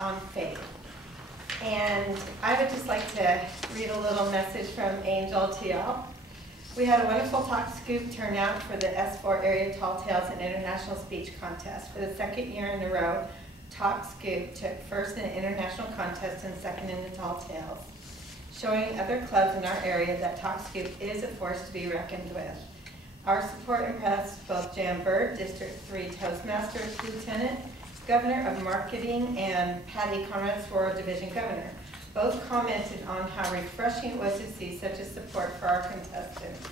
on faith. And I would just like to read a little message from Angel to y'all. We had a wonderful Talk Scoop turnout for the S4 Area Tall Tales and International Speech Contest. For the second year in a row, Talk Scoop took first in the international contest and second in the Tall Tales, showing other clubs in our area that Talk Scoop is a force to be reckoned with. Our support impressed both Jan Bird, District 3 Toastmasters Lieutenant, Governor of Marketing, and Patty Conrad, Saguaro Division Governor. Both commented on how refreshing it was to see such a support for our contestants,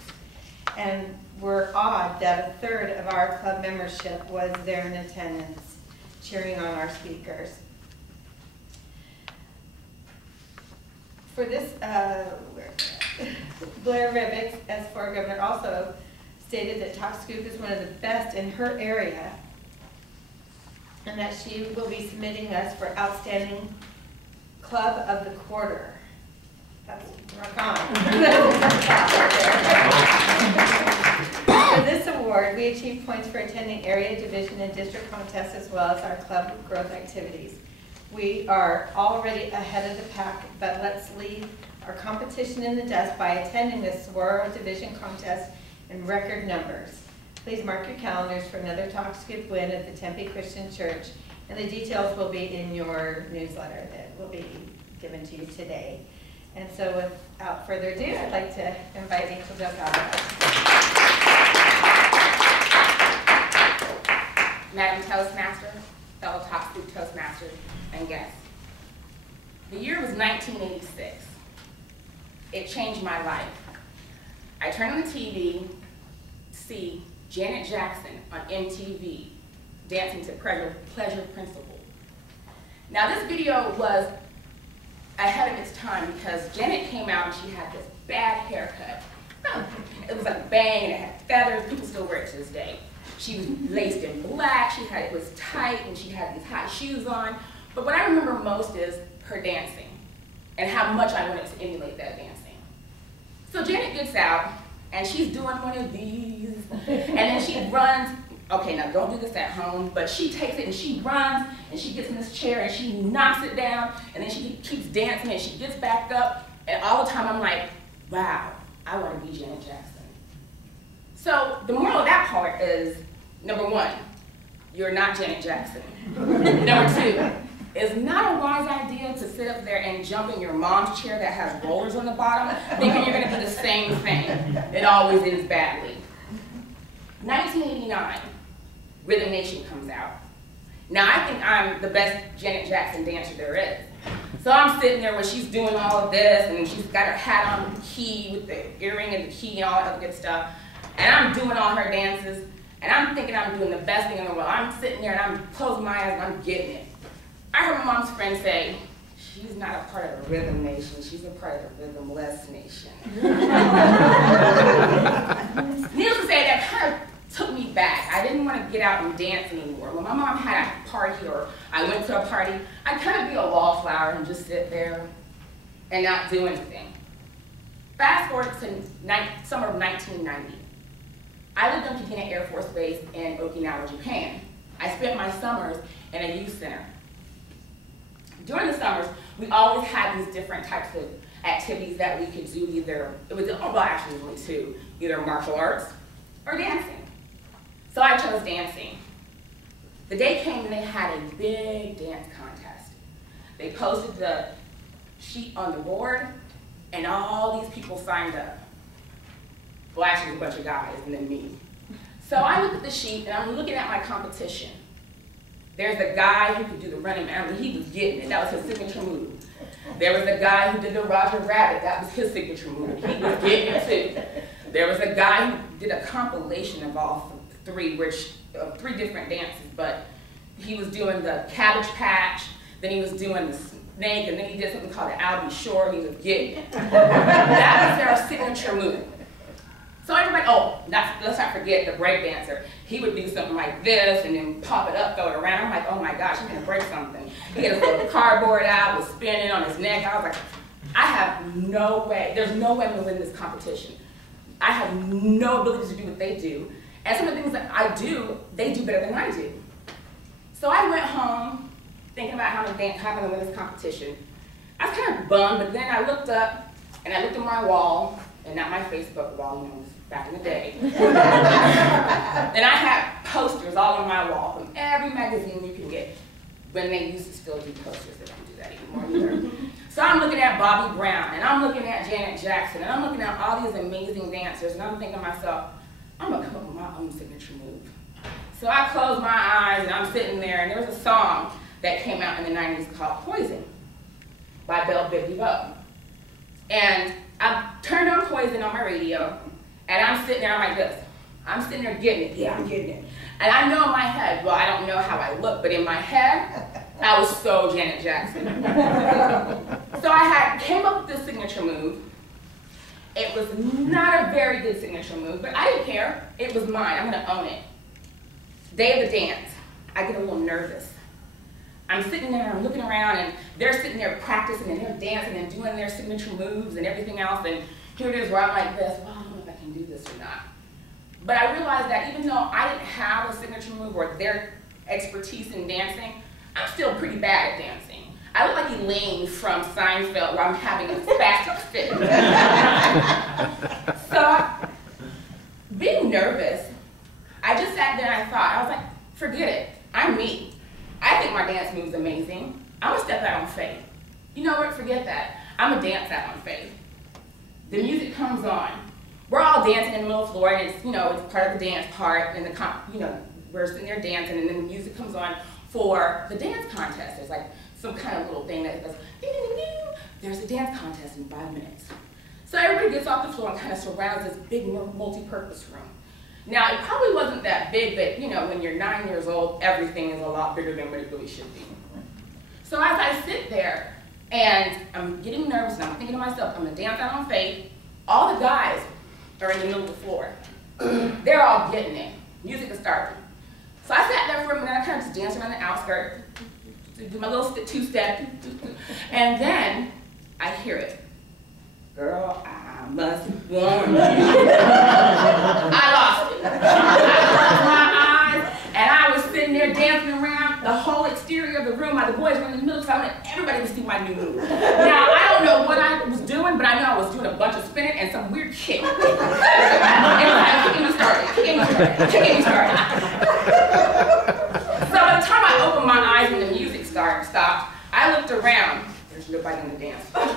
and were awed that a third of our club membership was there in attendance, cheering on our speakers. For this, Blair Rivix, S4 Governor, also stated that Talk Scoop is one of the best in her area, and that she will be submitting us for Outstanding Club of the Quarter. That's rock on. For this award, we achieved points for attending area, division, and district contests, as well as our club growth activities. We are already ahead of the pack, but let's leave our competition in the dust by attending the Saguaro Division contest in record numbers. Please mark your calendars for another Talk Scoop win at the Tempe Christian Church, and the details will be in your newsletter that will be given to you today. And so without further ado, I'd like to invite Angel Delgado. Madam Toastmaster, fellow Talk Scoop Toastmasters, and guests. The year was 1986. It changed my life. I turned on the TV to see Janet Jackson on MTV dancing to Pleasure Principle. Now this video was ahead of its time because Janet came out and she had this bad haircut. It was like a bang and it had feathers. People still wear it to this day. She was laced in black, it was tight, and she had these high shoes on. But what I remember most is her dancing and how much I wanted to emulate that dancing. So Janet gets out and she's doing one of these, and then she runs. Okay, now don't do this at home, but she takes it and she runs and she gets in this chair and she knocks it down, and then she keeps dancing and she gets back up, and all the time I'm like, wow, I want to be Janet Jackson. So the moral of that part is, number one, you're not Janet Jackson. Number two, it's not a wise idea to sit up there and jump in your mom's chair that has rollers on the bottom, thinking you're going to do the same thing. It always ends badly. 1989, Rhythm Nation comes out. Now I think I'm the best Janet Jackson dancer there is. So I'm sitting there when she's doing all of this, and she's got her hat on with the key, with the earring and the key and all that other good stuff, and I'm doing all her dances, and I'm thinking I'm doing the best thing in the world. I'm sitting there and I'm closing my eyes and I'm getting it. I heard my mom's friend say, she's not a part of the Rhythm Nation, she's a part of the Rhythmless Nation. Needless to say, that kind of took me back. I didn't want to get out and dance anymore. When my mom had a party or I went to a party, I'd kind of be a wallflower and just sit there and not do anything. Fast forward to summer of 1990. I lived on Kikina Air Force Base in Okinawa, Japan. I spent my summers in a youth center. During the summers, we always had these different types of activities that we could do, actually only two, either martial arts or dancing. So I chose dancing. The day came and they had a big dance contest. They posted the sheet on the board and all these people signed up. Well, actually, a bunch of guys and then me. So I look at the sheet and I'm looking at my competition. There's a guy who could do the running man. I mean, he was getting it. That was his signature move. There was a guy who did the Roger Rabbit. That was his signature move. He was getting it too. There was a guy who did a compilation of all three different dances, but he was doing the Cabbage Patch, then he was doing the snake, and then he did something called the I'll Be Sure, and he was getting it. That was their signature move. So everybody, let's not forget the break dancer. He would do something like this and then pop it up, throw it around. I'm like, oh my gosh, he's gonna break something. He had his little cardboard out, was spinning on his neck. I was like, I have no way, there's no way I'm gonna win this competition. I have no ability to do what they do. And some of the things that I do, they do better than I do. So I went home thinking about having to win this competition. I was kind of bummed, but then I looked up and I looked at my wall, and not my Facebook wall, you know, it was back in the day. And I had posters all on my wall from every magazine you can get, when they used to still do posters. They don't do that anymore either. So I'm looking at Bobby Brown, and I'm looking at Janet Jackson, and I'm looking at all these amazing dancers, and I'm thinking to myself, I'm gonna come up with my own signature move. So I closed my eyes, and I'm sitting there, and there was a song that came out in the 90s called Poison by Belle Biv DeVoe. And I turned on Poison on my radio, and I'm sitting there, I'm like this. I'm sitting there getting it, yeah, I'm getting it. And I know in my head, well, I don't know how I look, but in my head, I was so Janet Jackson. So I came up with this signature move. It was not a very good signature move, but I didn't care. It was mine, I'm gonna own it. Day of the dance, I get a little nervous. I'm sitting there, I'm looking around, and they're sitting there practicing, and they're dancing and doing their signature moves and everything else, and here it is where I'm like this, well, I don't know if I can do this or not. But I realized that even though I didn't have a signature move or their expertise in dancing, I'm still pretty bad at dancing. I look like Elaine from Seinfeld where I'm having a spastic fit. So, being nervous, I just sat there and I thought, I was like, forget it, I'm me. I think my dance move's amazing. I'm gonna step out on faith. You know what, forget that. I'm gonna dance out on faith. The music comes on. We're all dancing in the middle of the floor, and it's, you know, it's part of the dance part, and we're sitting there dancing, and then the music comes on for the dance contest. There's like some kind of little thing that goes, ding, ding, ding. There's a dance contest in 5 minutes. So everybody gets off the floor and kind of surrounds this big multi-purpose room. Now, it probably wasn't that big, but you know, when you're 9 years old, everything is a lot bigger than what it really should be. So as I sit there, and I'm getting nervous, and I'm thinking to myself, I'm gonna dance out on faith. All the guys are in the middle of the floor. They're all getting it. Music is starting. So I sat there for a minute, I kind of just danced around the outskirts, do my little two-step, and then I hear it. Girl, I must warn you. I lost it. I closed my eyes, and I was sitting there dancing around the whole exterior of the room. The boys were in the middle, so I wanted everybody to see my new move. Now, I don't know what I was doing, but I know I was doing a bunch of spinning and some weird kick. And it was like, kicking me started. So by the time I opened my eyes and the music stopped, I looked around. There's nobody in the dance. I'm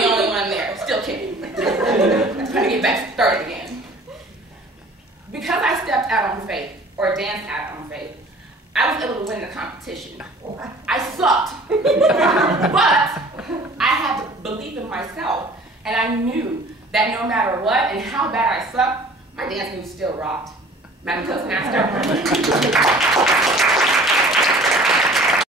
the only one there, still kicking. Trying to get back started again. Because I stepped out on faith, or danced out on faith, I was able to win the competition. I sucked, but I had the belief in myself, and I knew that no matter what and how bad I sucked, my dance moves still rocked. Madam Toastmaster.